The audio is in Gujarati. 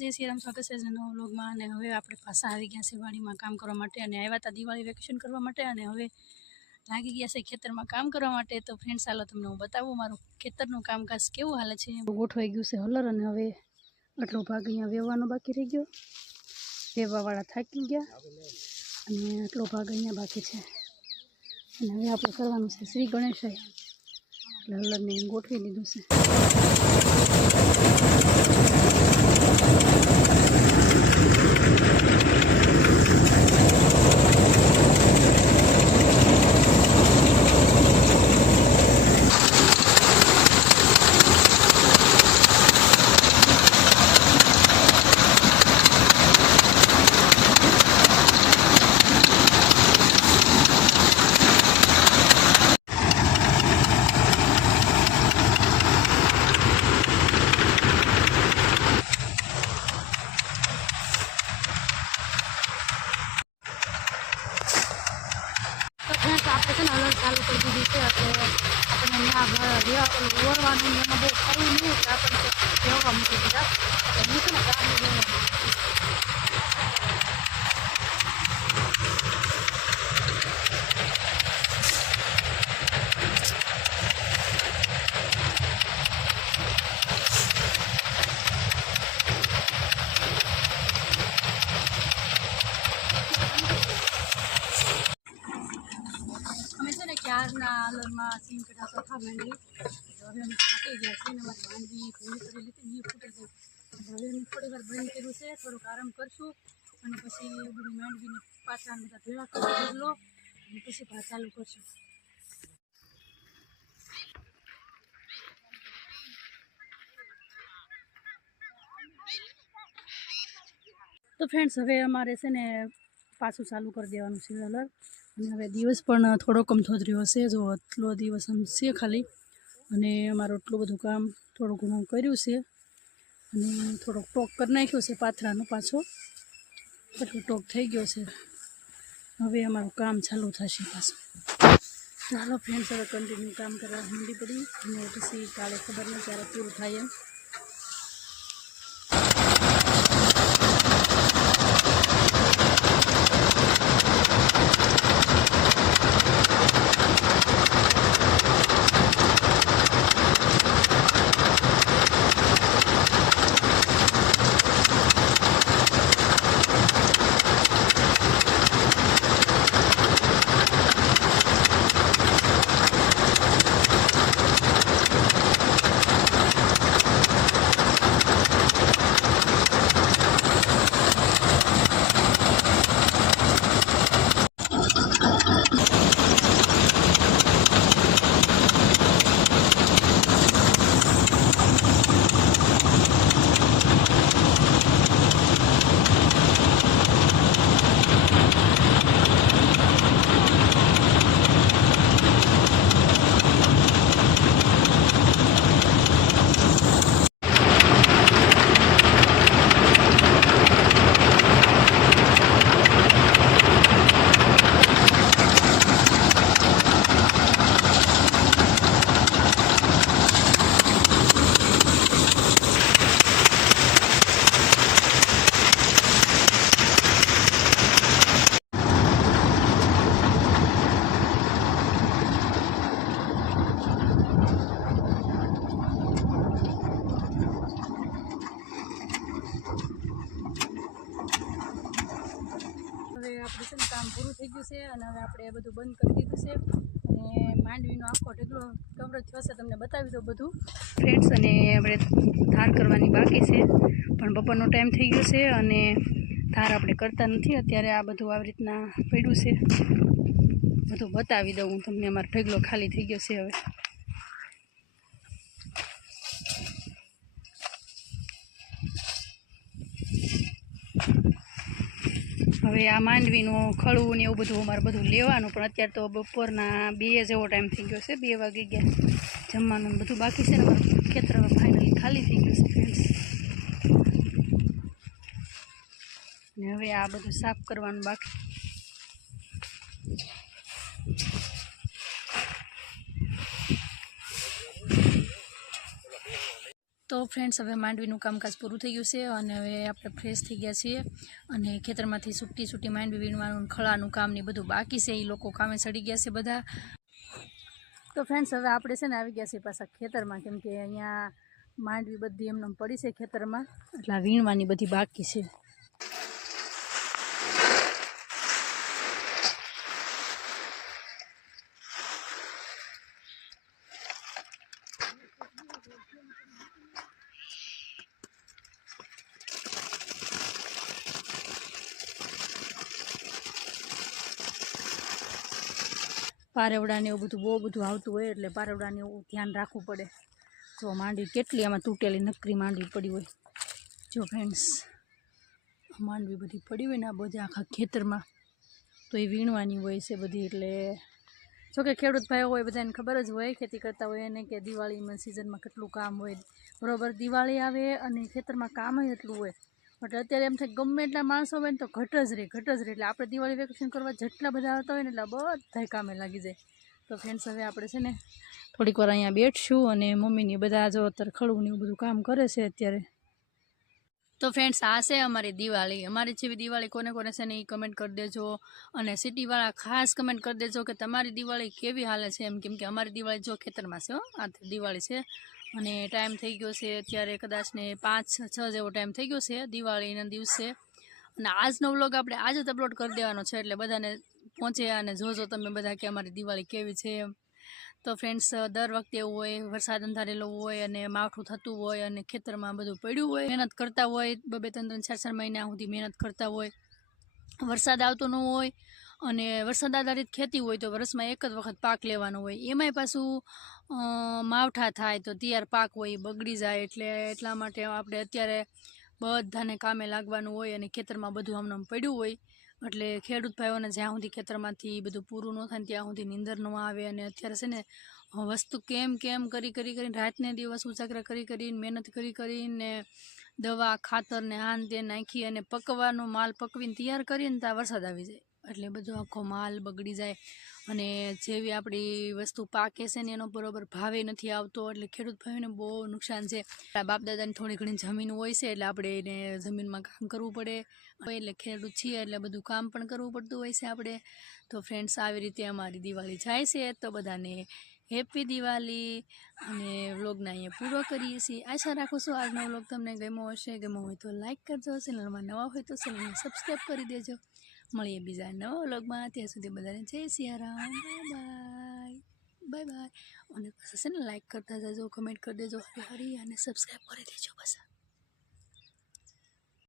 जय श्री राम, स्वागत है नवा व्लॉगમાં। અને હવે આપણે પાછા આવી ગયા છે વાડીમાં કામ કરવા માટે અને આવ્યા હતા દિવાળી વેકેશન કરવા માટે અને હવે લાગી ગયા છે ખેતરમાં કામ કરવા માટે। તો ફ્રેન્ડ્સ ચાલો તમને હું બતાવું મારું ખેતરનું કામકાજ કેવું હાલે છે। ગોઠવાઈ ગયું છે હલર અને હવે આટલો ભાગ અહીંયા વેવવાનો બાકી રહી ગયો, વેવવાવાળા થાકી ગયા અને આટલો ભાગ અહીંયા બાકી છે અને હવે આપણે કરવાનું છે શ્રી ગણેશાય, એટલે હલરને ગોઠવી દીધું છે। આપણે છે ને હલર ચાલુ કરી દીધી છે એટલે આપણને ઓરવાનું એમાં બહુ ખરું નહીં એટલે આપણને વેવવા મૂકી દીધા એટલે હું છે ને ગામનું ક્યારના હલરમાં સીમ કઢા ચોખા માંડી હવે અમે થાકી ગયા છે ને અમારી માંડવી ઘણી કરી લીધી એ ફૂટી ગઈ। હવે અમે થોડી વાર બંધ કર્યું છે, થોડુંક આરામ કરશું અને પછી બધી માંડવીને પાછા બધા ભેળા કરી લો અને પછી ભાત ચાલુ કરશું। તો ફ્રેન્ડ્સ હવે અમારે છે ને પાછું ચાલુ કરી દેવાનું છે હલર અને હવે દિવસ પણ થોડો કમથોત રહ્યો છે, જો આટલો દિવસ આમ છે ખાલી અને અમારું એટલું બધું કામ થોડું ઘણું કર્યું છે અને થોડોક ટોક કરી નાખ્યો છે પાથરાનો, પાછો એટલો ટોક થઈ ગયો છે। હવે અમારું કામ ચાલુ થશે પાછું। ચાલો ફ્રેન્ડ્સ હવે કન્ટિન્યુ કામ કરવા માંડી પડી અને પછી કાલે ખબર નહીં ક્યારે પૂરું થાય એમ। આપણે છે ને કામ પૂરું થઈ ગયું છે અને હવે આપણે એ બધું બંધ કરી દીધું છે અને માંડવીનો આખો ઢગલો કવર થયો છે, તમને બતાવી દઉં બધું ફ્રેન્ડ્સ। અને આપણે ધાર કરવાની બાકી છે પણ બપોરનો ટાઈમ થઈ ગયો છે અને ધાર આપણે કરતા નથી અત્યારે। આ બધું આવી રીતના પડ્યું છે, બધું બતાવી દઉં હું તમને। અમારો ઢગલો ખાલી થઈ ગયો છે હવે આ માંડવીનું ખળવું ને એવું બધું અમારે બધું લેવાનું, પણ અત્યારે તો બપોરના 2 જેવો ટાઈમ થઈ ગયો છે, 2 વાગી ગયા, જમવાનું બધું બાકી છે ને અમારું ખેતર હવે ફાઇનલી ખાલી થઈ ગયું છે ફ્રેન્ડ્સ। ને હવે આ બધું સાફ કરવાનું બાકી। તો ફ્રેન્ડ્સ હવે માંડવીનું કામકાજ પૂરું થઈ ગયું છે અને હવે આપણે ફ્રેશ થઈ ગયા છીએ અને ખેતરમાંથી છૂટી માંડવી વીણવાનું ખળાનું કામ ને બધું બાકી છે. એ લોકો કામે ચડી ગયા છે બધા. તો ફ્રેન્ડ્સ હવે આપણે છે ને આવી ગયા છીએ પાછા ખેતરમાં, કેમ કે અહીંયા માંડવી બધી એમને પડી છે ખેતરમાં, એટલે વીણવાની બધી બાકી છે. પારેવડાને એવું બધું બહુ બધું આવતું હોય એટલે પારેવડાને એવું ધ્યાન રાખવું પડે. જો માંડવી કેટલી આમાં તૂટેલી નકરી માંડવી પડી હોય. જો ફ્રેન્ડ્સ માંડવી બધી પડી હોય ને આ બધા આખા ખેતરમાં, તો એ વીણવાની હોય છે બધી. એટલે જોકે ખેડૂત ભાઈઓ હોય બધાને ખબર જ હોય, ખેતી કરતા હોય એને, કે દિવાળીમાં સિઝનમાં કેટલું કામ હોય. બરાબર દિવાળી આવે અને ખેતરમાં કામ એટલું હોય, એટલે અત્યારે એમ થાય ગમે એટલા માણસો હોય ને તો ઘટ જ રહે. એટલે આપણે દિવાળી વેકેશન કરવા જેટલા બધા આવતા હોય ને એટલે બધા કામે લાગી જાય. તો ફ્રેન્ડ્સ હવે આપણે છે ને થોડીક વાર અહીંયા બેઠશું અને મમ્મીની બધા જો અત્યારે ખળું ને એવું બધું કામ કરે છે અત્યારે. તો ફ્રેન્ડ્સ આ છે અમારી દિવાળી. અમારી જેવી દિવાળી કોને કોને છે ને એ કમેન્ટ કરી દેજો, અને સિટીવાળા ખાસ કમેન્ટ કરી દેજો કે તમારી દિવાળી કેવી હાલે છે એમ, કેમ કે અમારી દિવાળી જો ખેતરમાં છે. આ દિવાળી છે અને ટાઈમ થઈ ગયો છે અત્યારે કદાચ ને 5-6 જેવો ટાઈમ થઈ ગયો છે દિવાળીના દિવસે. અને આજનો વ્લોગ આપણે આજ જ અપલોડ કરી દેવાનો છે, એટલે બધાને પહોંચે અને જોજો તમે બધા કે અમારી દિવાળી કેવી છે એમ. તો ફ્રેન્ડ્સ દર વખતે એવું હોય, વરસાદ અંધારેલો હોય અને માવઠું થતું હોય અને ખેતરમાં બધું પડ્યું હોય, મહેનત કરતા હોય 2-3, 4 મહિના સુધી મહેનત કરતા હોય, વરસાદ આવતો ન હોય અને વરસાદ આધારિત ખેતી હોય તો વર્ષમાં એક જ વખત પાક લેવાનો હોય. એમાંય પાછું માવઠા થાય તો તૈયાર પાક હોય એ બગડી જાય. એટલા માટે આપણે અત્યારે બધાને કામે લાગવાનું હોય અને ખેતરમાં બધું આમ પડ્યું હોય, એટલે ખેડૂત ભાઈઓને જ્યાં સુધી ખેતરમાંથી બધું પૂરું ન થાય ત્યાં સુધી નીંદર ન આવે. અને અત્યારે છે ને વસ્તુ કેમ કરીને રાતને દિવસ ઉજાગરા કરીને મહેનત કરીને દવા ખાતર ને આન તે નાખી અને પકવાનો માલ પકવીને તૈયાર કરીને ત્યાં વરસાદ આવી જાય, એટલે બધો આખો માલ બગડી જાય. અને જેવી આપણી વસ્તુ પાકે છે ને એનો બરોબર ભાવે નથી આવતો, એટલે ખેડૂત ભાઈઓને બહુ નુકસાન છે. બાપ દાદાની થોડી ઘણી જમીન હોય છે એટલે આપણે એને જમીનમાં કામ કરવું પડે, એટલે ખેડૂત છીએ એટલે બધું કામ પણ કરવું પડતું હોય છે આપણે. તો ફ્રેન્ડ્સ આવી રીતે અમારી દિવાળી જાય છે. તો બધાને હેપી દિવાળી, અને વ્લોગને અહીંયા પૂરો કરીએ છીએ. આશા રાખું છું આજનો વ્લોગ તમને ગમ્યો હશે. ગમ્યો હોય તો લાઇક કરજો, ચેનલમાં નવા હોય તો ચેનલને સબસ્ક્રાઈબ કરી દેજો. મળીએ બીજા નવા વ્લોગમાં, ત્યાં સુધી બધાને જય સિયારામ, બાય બાય. અને પાછા છે ને લાઇક કરતા જજો, કમેન્ટ કરી દેજો, હરી અને સબસ્ક્રાઈબ કરી દેજો પાછા.